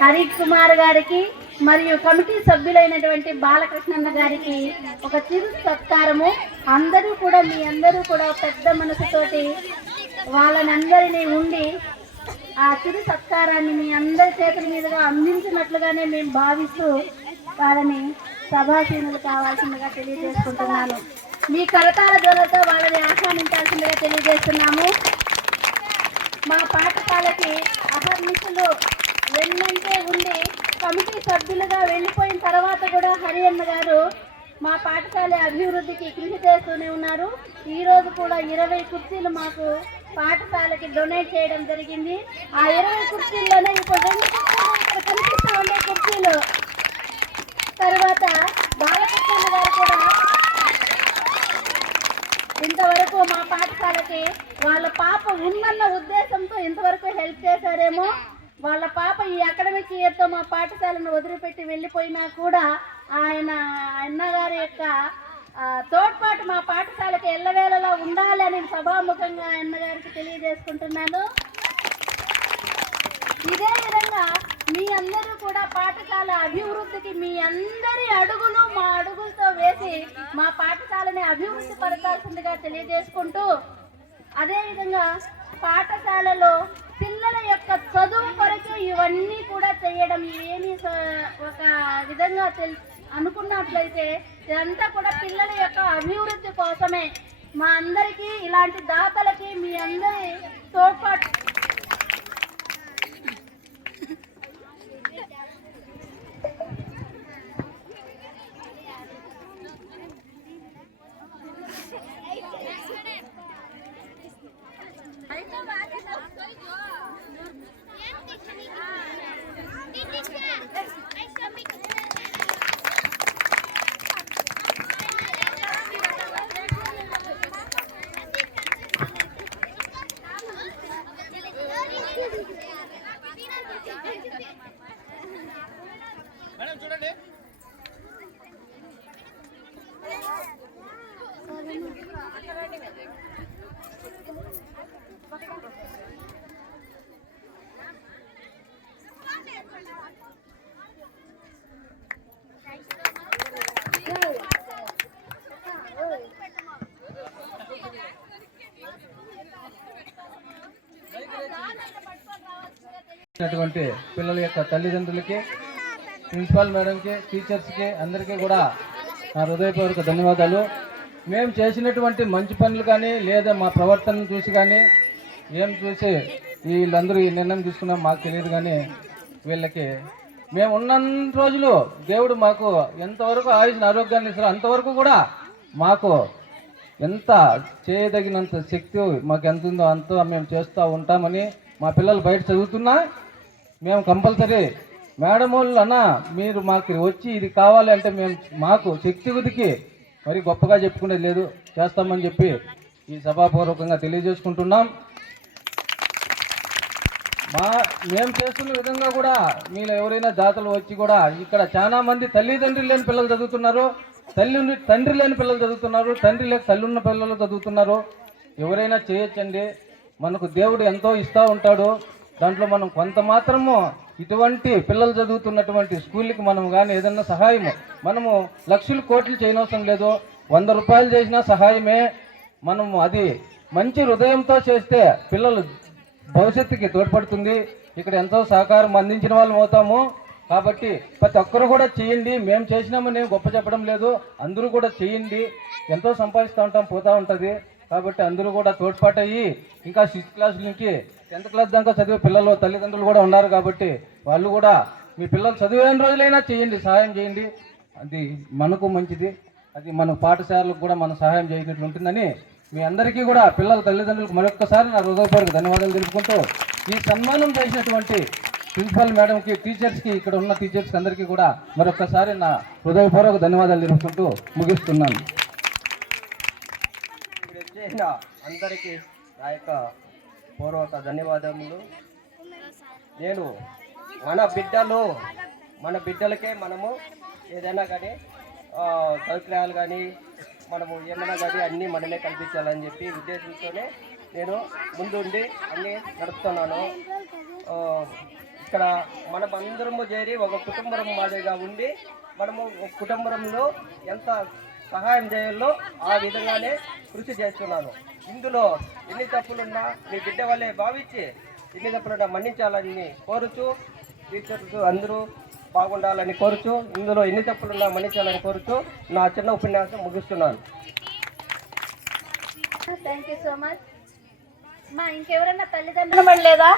హరి కుమార్ గారికి మరియు కమిటీ సభ్యులైనటువంటి బాలకృష్ణన్న గారికి ఒక చిరు సత్కారము. అందరూ కూడా మీ అందరూ కూడా పెద్ద మనసుతోటి వాళ్ళనందరినీ ఉండి ఆ చిరు సత్కారాన్ని మీ అందరి చేతుల మీదుగా అందించినట్లుగానే మేము భావిస్తూ వాళ్ళని సభాసీనులు కావాల్సిందిగా తెలియజేసుకుంటున్నాను. మీ కరతాల ద్వారాతో వాళ్ళని ఆహ్వానించాల్సిందిగా తెలియజేస్తున్నాము. మా పాఠశాలకి అహర్నిశలు వెన్నంటే ఉండి కమిటీ సభ్యులుగా వెళ్ళిపోయిన తర్వాత కూడా హరి అన్న గారు మా పాఠశాల అభివృద్ధికి కృషి చేస్తూనే ఉన్నారు. ఈరోజు కూడా 20 కుర్చీలు మాకు పాఠశాలకి డొనేట్ చేయడం జరిగింది. ఆ 20 కుర్చీల్లోనే ఇప్పుడు 2 కుర్చీలు ఇక్కడ కనిపిస్తూ ఉండే కుర్చీలు. తర్వాత బాలకృష్ణ గారు కూడా ఇంతవరకు మా పాఠశాలకి వాళ్ళ పాప ఉందన్న ఉద్దేశంతో ఇంతవరకు హెల్ప్ చేశారేమో. వాళ్ళ పాప ఈ అకాడమిక్ ఇయర్తో మా పాఠశాలను వదిలిపెట్టి వెళ్ళిపోయినా కూడా ఆయన అన్నగారి యొక్క తోడ్పాటు మా పాఠశాలకి ఎల్లవేళలా ఉండాలి అని సభాముఖంగా అన్నగారికి తెలియజేసుకుంటున్నాను. ఇదే విధంగా మీ అందరూ కూడా పాఠశాల అభివృద్ధికి మీ అందరి అడుగులు మా అడుగులతో వేసి మా పాఠశాలని అభివృద్ధి పరచాల్సిందిగా తెలియజేసుకుంటూ, అదేవిధంగా పాఠశాలలో పిల్లల యొక్క చదువు కొరకు ఇవన్నీ కూడా చేయడం ఏమీ ఒక విధంగా అనుకున్నట్లయితే ఇదంతా కూడా పిల్లల యొక్క అభివృద్ధి కోసమే. మా అందరికీ ఇలాంటి దాతలకి మీ అందరి తోడ్పాటు పిల్లల యొక్క తల్లిదండ్రులకి, ప్రిన్సిపాల్ మేడంకి, టీచర్స్కి అందరికీ కూడా నా హృదయపూర్వక ధన్యవాదాలు. మేము చేసినటువంటి మంచి పనులు కానీ లేదా మా ప్రవర్తనను చూసి కానీ ఏం చూసి వీళ్ళందరూ ఈ నిర్ణయం తీసుకున్నాం మాకు తెలియదు. కానీ వీళ్ళకి మేము ఉన్నన్ని రోజులు దేవుడు మాకు ఎంతవరకు ఆయుష్ని ఆరోగ్యాన్ని ఇస్తారో అంతవరకు కూడా మాకు ఎంత చేయదగినంత శక్తి మాకు ఎంత ఉందో అంత మేము చేస్తూ ఉంటామని. మా పిల్లలు బయట చదువుతున్నా మేము కంపల్సరీ మేడం వాళ్ళు అన్న మీరు మాకు వచ్చి ఇది కావాలి అంటే మేము మాకు శక్తి ఉదికి మరి గొప్పగా చెప్పుకునేది లేదు, చేస్తామని చెప్పి ఈ సభాపూర్వకంగా తెలియజేసుకుంటున్నాం. మేము చేస్తున్న విధంగా కూడా మీరు ఎవరైనా దాతలు వచ్చి కూడా ఇక్కడ చాలా మంది తల్లిదండ్రులు లేని పిల్లలు చదువుతున్నారు, తండ్రి లేని పిల్లలు చదువుతున్నారు, తండ్రి లేక తల్లి ఉన్న పిల్లలు చదువుతున్నారు. ఎవరైనా చేయొచ్చండి. మనకు దేవుడు ఎంతో ఇస్తూ ఉంటాడు. దాంట్లో మనం కొంత మాత్రము ఇటువంటి పిల్లలు చదువుతున్నటువంటి స్కూల్కి మనం కానీ ఏదన్నా సహాయము మనము లక్షలు కోట్లు చేయనవసరం లేదు. 100 రూపాయలు చేసినా సహాయమే. మనము అది మంచి హృదయంతో చేస్తే పిల్లలు భవిష్యత్తుకి తోడ్పడుతుంది. ఇక్కడ ఎంతో సహకారం అందించిన వాళ్ళం అవుతాము. కాబట్టి ప్రతి ఒక్కరు కూడా చేయండి. మేము చేసినామని గొప్ప చెప్పడం లేదు, అందరూ కూడా చేయండి. ఎంతో సంపాదిస్తూ ఉంటాం, పోతూ ఉంటుంది. కాబట్టి అందరూ కూడా తోడ్పాటు అయ్యి ఇంకా 6th క్లాస్ నుంచి 10th క్లాస్ దాకా చదివే పిల్లలు తల్లిదండ్రులు కూడా ఉన్నారు. కాబట్టి వాళ్ళు కూడా మీ పిల్లలు చదివే రోజులైనా చేయండి, సహాయం చేయండి. అది మనకు మంచిది. అది మన పాఠశాలకు కూడా మనం సహాయం చేయనట్లు ఉంటుందని మీ అందరికీ కూడా పిల్లల తల్లిదండ్రులకు మరొక్కసారి నా హృదయపూర్వక ధన్యవాదాలు తెలుపుకుంటూ, ఈ సన్మానం చేసినటువంటి ప్రిన్సిపల్ మేడంకి, టీచర్స్కి, ఇక్కడ ఉన్న టీచర్స్కి అందరికీ కూడా మరొక్కసారి నా హృదయపూర్వక ధన్యవాదాలు తెలుపుకుంటూ ముగిస్తున్నాను. అందరికీ నా యొక్క పూర్వక ధన్యవాదములు. నేను మన బిడ్డలకే మనము ఏదైనా కానీ సౌకర్యాలు కానీ మనము ఏమైనా కానీ అన్నీ మనమే కల్పించాలని చెప్పి ఉద్దేశంతోనే నేను ముందుండి అన్నీ నడుపుతున్నాను. ఇక్కడ మనం అందరము చేరి ఒక కుటుంబం మాదిరిగా ఉండి మనము ఒక కుటుంబంలో ఎంత సహాయం చేయాలో ఆ విధంగానే కృషి చేస్తున్నాను. ఇందులో ఎన్ని తప్పులున్నా మీ బిడ్డ వల్లే భావించి ఎన్ని తప్పులున్నా మన్నించాలని కోరుచు, టీచర్స్ అందరూ బాగుండాలని కోరుచు, ఇందులో ఎన్ని తప్పులున్నా మన్నించాలని కోరుచు నా చిన్న ఉపన్యాసం ముగిస్తున్నాను. Thank you so much. మా ఇంకెవరన్నా తల్లిదండ్రులు పడలేదా?